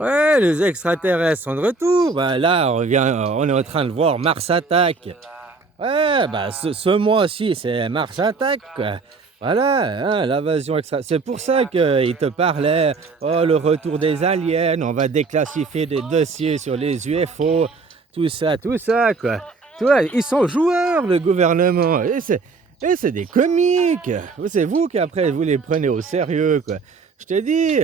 Ouais, les extraterrestres sont de retour. Bah, là, on est en train de voir Mars attaque. Ouais, bah, ce mois-ci, c'est Mars attaque, quoi. Voilà, hein, l'invasion extra. C'est pour ça qu'il te parlait, oh, le retour des aliens, on va déclassifier des dossiers sur les UFO, tout ça, quoi. Tu vois, ils sont joueurs, le gouvernement, et c'est des comiques. C'est vous qui, après, vous les prenez au sérieux, quoi. Je te dis,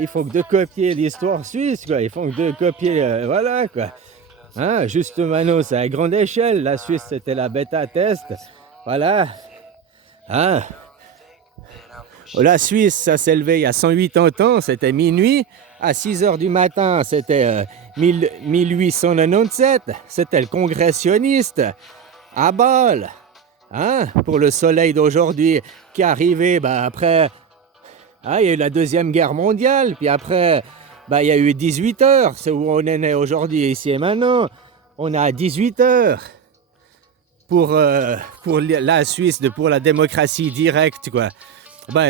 ils font que de copier l'histoire suisse, quoi. Ils font que de copier, voilà, quoi. Hein, juste maintenant, c'est à grande échelle. La Suisse, c'était la bêta test. Voilà. Hein. La Suisse, ça s'est levé il y a 180 ans, c'était minuit. À 6 heures du matin, c'était 1897. C'était le congressionniste à Bâle. Hein, pour le soleil d'aujourd'hui qui est arrivé après. Il y a eu la Deuxième Guerre mondiale, puis après, il y a eu 18 heures, c'est où on est né aujourd'hui, ici et maintenant. On est à 18 heures pour la Suisse, pour la démocratie directe, quoi.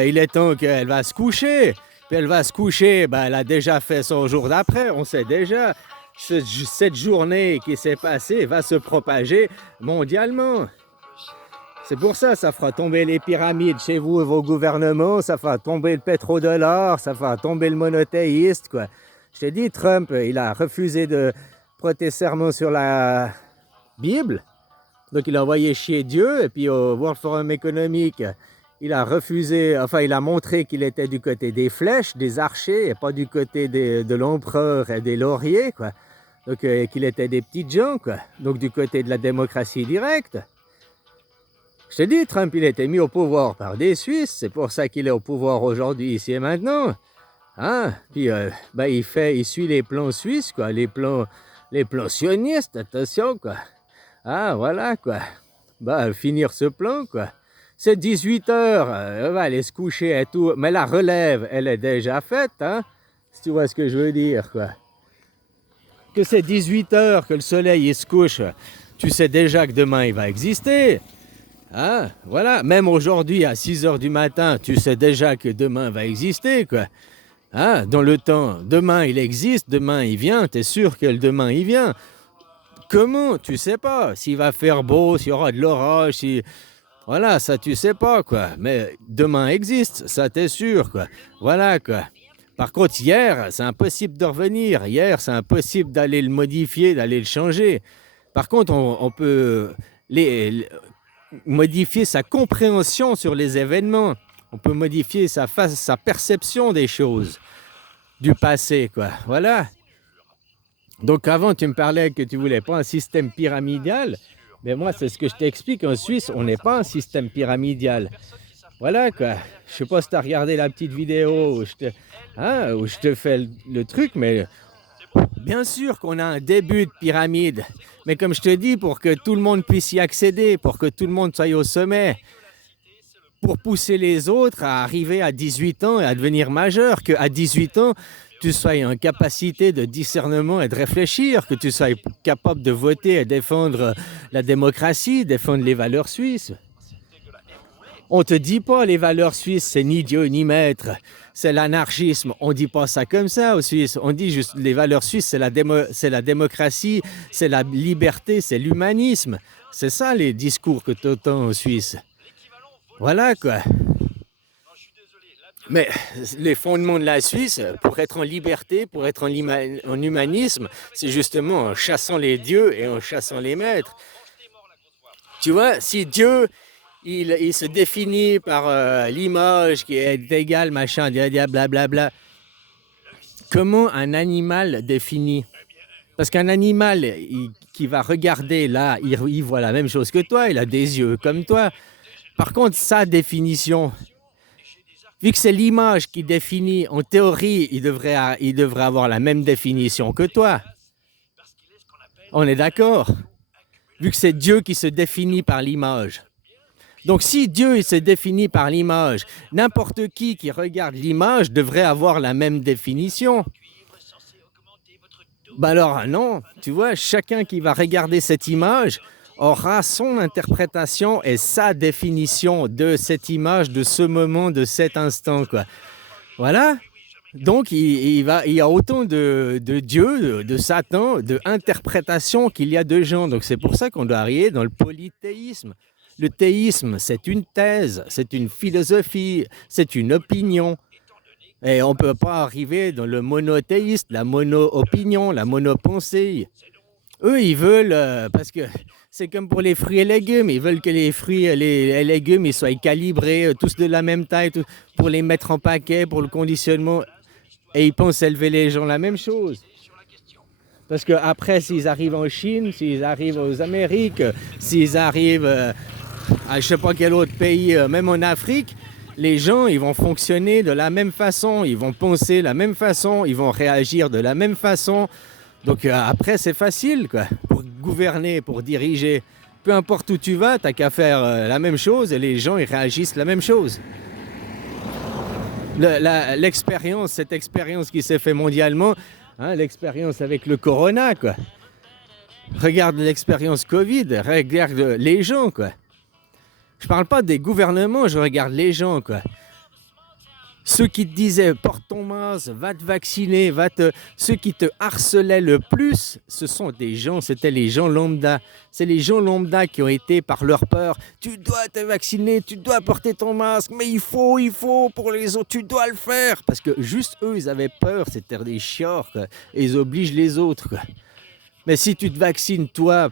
Il est temps qu'elle va se coucher. Puis elle va se coucher, elle a déjà fait son jour d'après, on sait déjà. Cette journée qui s'est passée va se propager mondialement. C'est pour ça, ça fera tomber les pyramides chez vous et vos gouvernements, ça fera tomber le pétrodollar, ça fera tomber le monothéiste, quoi. Je t'ai dit, Trump, il a refusé de prêter serment sur la Bible, donc il a envoyé chier Dieu, et puis au World Forum économique, il a refusé, il a montré qu'il était du côté des flèches, des archers, et pas du côté de l'empereur et des lauriers, quoi. Donc qu'il était des petites gens, quoi. Donc du côté de la démocratie directe. Je te dis, Trump, il a été mis au pouvoir par des Suisses, c'est pour ça qu'il est au pouvoir aujourd'hui, ici et maintenant. Hein? Puis, il suit les plans suisses, quoi, les plans sionistes, attention, quoi. Voilà, quoi. Finir ce plan, quoi. C'est 18 heures, elle va aller se coucher et tout, mais la relève, elle est déjà faite, hein? Si tu vois ce que je veux dire, quoi. Que c'est 18 heures que le soleil il se couche, tu sais déjà que demain il va exister. Voilà, même aujourd'hui à 6 heures du matin, tu sais déjà que demain va exister, quoi. Dans le temps, demain il existe, demain il vient, t'es sûr que le demain il vient. Comment? Tu sais pas. S'il va faire beau, s'il y aura de l'orage, si... Voilà, ça tu sais pas, quoi. Mais demain existe, ça t'es sûr, quoi. Voilà, quoi. Par contre, hier, c'est impossible de revenir. Hier, c'est impossible d'aller le modifier, d'aller le changer. Par contre, on peut modifier sa compréhension sur les événements. On peut modifier sa perception des choses, du passé, quoi. Voilà. Donc avant, tu me parlais que tu voulais pas un système pyramidal. Mais moi, c'est ce que je t'explique. En Suisse, on n'est pas un système pyramidal. Voilà, quoi. Je sais pas si tu as regardé la petite vidéo où je te fais le truc, mais bien sûr qu'on a un début de pyramide. Mais comme je te dis, pour que tout le monde puisse y accéder, pour que tout le monde soit au sommet, pour pousser les autres à arriver à 18 ans et à devenir majeur, qu'à 18 ans, tu sois en capacité de discernement et de réfléchir, que tu sois capable de voter et défendre la démocratie, défendre les valeurs suisses. On ne te dit pas les valeurs suisses, c'est ni Dieu ni maître, c'est l'anarchisme. On ne dit pas ça comme ça aux Suisses. On dit juste les valeurs suisses, c'est la démocratie, c'est la liberté, c'est l'humanisme. C'est ça les discours que tu entends aux Suisses. Voilà, quoi. Mais les fondements de la Suisse, pour être en liberté, pour être en humanisme, c'est justement en chassant les dieux et en chassant les maîtres. Tu vois, si Dieu, il se définit par l'image qui est égale, machin, blablabla, comment un animal définit? Parce qu'un animal qui va regarder là, il voit la même chose que toi, il a des yeux comme toi. Par contre, sa définition, vu que c'est l'image qui définit, en théorie, il devrait avoir la même définition que toi. On est d'accord? Vu que c'est Dieu qui se définit par l'image. Donc si Dieu il se définit par l'image, n'importe qui regarde l'image devrait avoir la même définition. Alors non, tu vois, chacun qui va regarder cette image aura son interprétation et sa définition de cette image, de ce moment, de cet instant, quoi. Voilà. Donc, il y a autant de dieux, de Satan, d'interprétations qu'il y a de gens. Donc, c'est pour ça qu'on doit arriver dans le polythéisme. Le théisme, c'est une thèse, c'est une philosophie, c'est une opinion. Et on ne peut pas arriver dans le monothéiste, la mono-opinion, la monopensée. Eux, ils veulent, parce que c'est comme pour les fruits et légumes, ils veulent que les fruits et les légumes ils soient calibrés, tous de la même taille, pour les mettre en paquet, pour le conditionnement. Et ils pensent élever les gens la même chose. Parce qu'après, s'ils arrivent en Chine, s'ils arrivent aux Amériques, s'ils arrivent à je ne sais pas quel autre pays, même en Afrique, les gens, ils vont fonctionner de la même façon, ils vont penser de la même façon, ils vont réagir de la même façon. Donc après, c'est facile, quoi, pour gouverner, pour diriger. Peu importe où tu vas, tu n'as qu'à faire la même chose et les gens, ils réagissent la même chose. L'expérience, cette expérience qui s'est faite mondialement, hein, l'expérience avec le corona, quoi. Regarde l'expérience Covid, regarde les gens, quoi. Je parle pas des gouvernements, je regarde les gens, quoi. Ceux qui te disaient porte ton masque, va te vacciner, ceux qui te harcelaient le plus, ce sont des gens, c'était les gens lambda. C'est les gens lambda qui ont été par leur peur. Tu dois te vacciner, tu dois porter ton masque, mais il faut pour les autres, tu dois le faire. Parce que juste eux, ils avaient peur, c'était des chiords, quoi. Et ils obligent les autres, quoi. Mais si tu te vaccines, toi,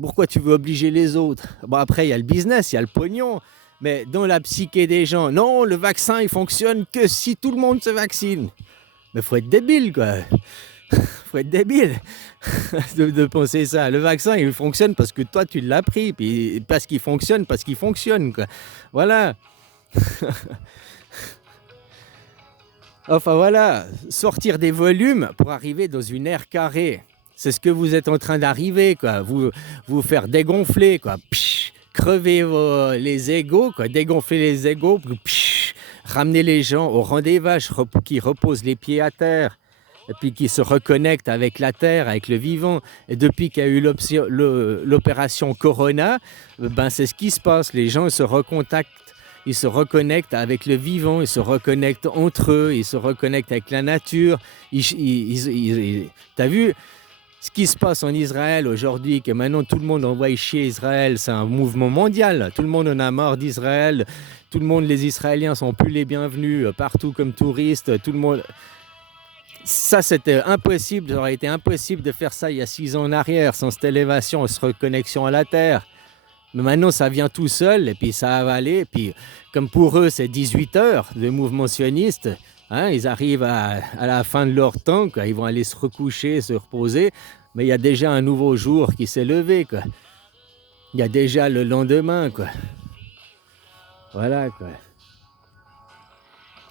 pourquoi tu veux obliger les autres? Bon, après, il y a le business, il y a le pognon. Mais dans la psyché des gens, non, le vaccin, il fonctionne que si tout le monde se vaccine. Mais faut être débile, quoi. Faut être débile de penser ça. Le vaccin, il fonctionne parce que toi, tu l'as pris. Puis parce qu'il fonctionne, quoi. Voilà. Enfin, voilà. Sortir des volumes pour arriver dans une ère carrée. C'est ce que vous êtes en train d'arriver, quoi. Vous faire dégonfler, quoi. Psh, crever les égos, quoi. Dégonfler les égos, psh, ramener les gens au rang des vaches qui reposent les pieds à terre et puis qui se reconnectent avec la terre, avec le vivant. Et depuis qu'il y a eu l'opération Corona, ben c'est ce qui se passe. Les gens se recontactent. Ils se reconnectent avec le vivant, ils se reconnectent entre eux, ils se reconnectent avec la nature. T'as vu ce qui se passe en Israël aujourd'hui, que maintenant tout le monde envoie chier Israël, c'est un mouvement mondial. Tout le monde en a marre d'Israël. Tout le monde, les Israéliens sont plus les bienvenus partout comme touristes. Tout le monde. Ça, c'était impossible. Ça aurait été impossible de faire ça il y a 6 ans en arrière, sans cette élévation, cette reconnexion à la terre. Mais maintenant, ça vient tout seul, et puis ça va aller. Et puis, comme pour eux, c'est 18 heures de mouvement sioniste, hein, ils arrivent à la fin de leur temps, quoi. Ils vont aller se recoucher, se reposer. Mais il y a déjà un nouveau jour qui s'est levé, quoi. Il y a déjà le lendemain, quoi. Voilà, quoi.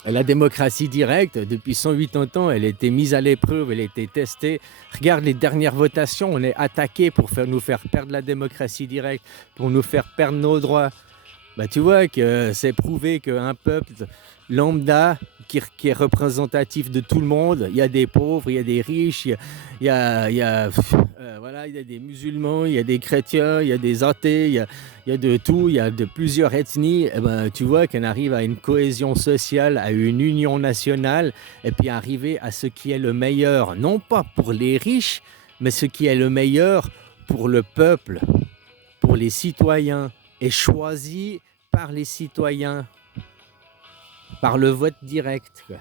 La démocratie directe, depuis 180 ans, elle a été mise à l'épreuve, elle a été testée. Regarde les dernières votations, on est attaqué pour nous faire perdre la démocratie directe, pour nous faire perdre nos droits. Bah, tu vois que c'est prouvé qu'un peuple lambda qui est représentatif de tout le monde, il y a des pauvres, il y a des riches, voilà, il y a des musulmans, il y a des chrétiens, il y a des athées, il y a de tout, il y a de plusieurs ethnies. Et ben, tu vois qu'on arrive à une cohésion sociale, à une union nationale, et puis arriver à ce qui est le meilleur, non pas pour les riches, mais ce qui est le meilleur pour le peuple, pour les citoyens, et choisi par les citoyens, par le vote direct, quoi.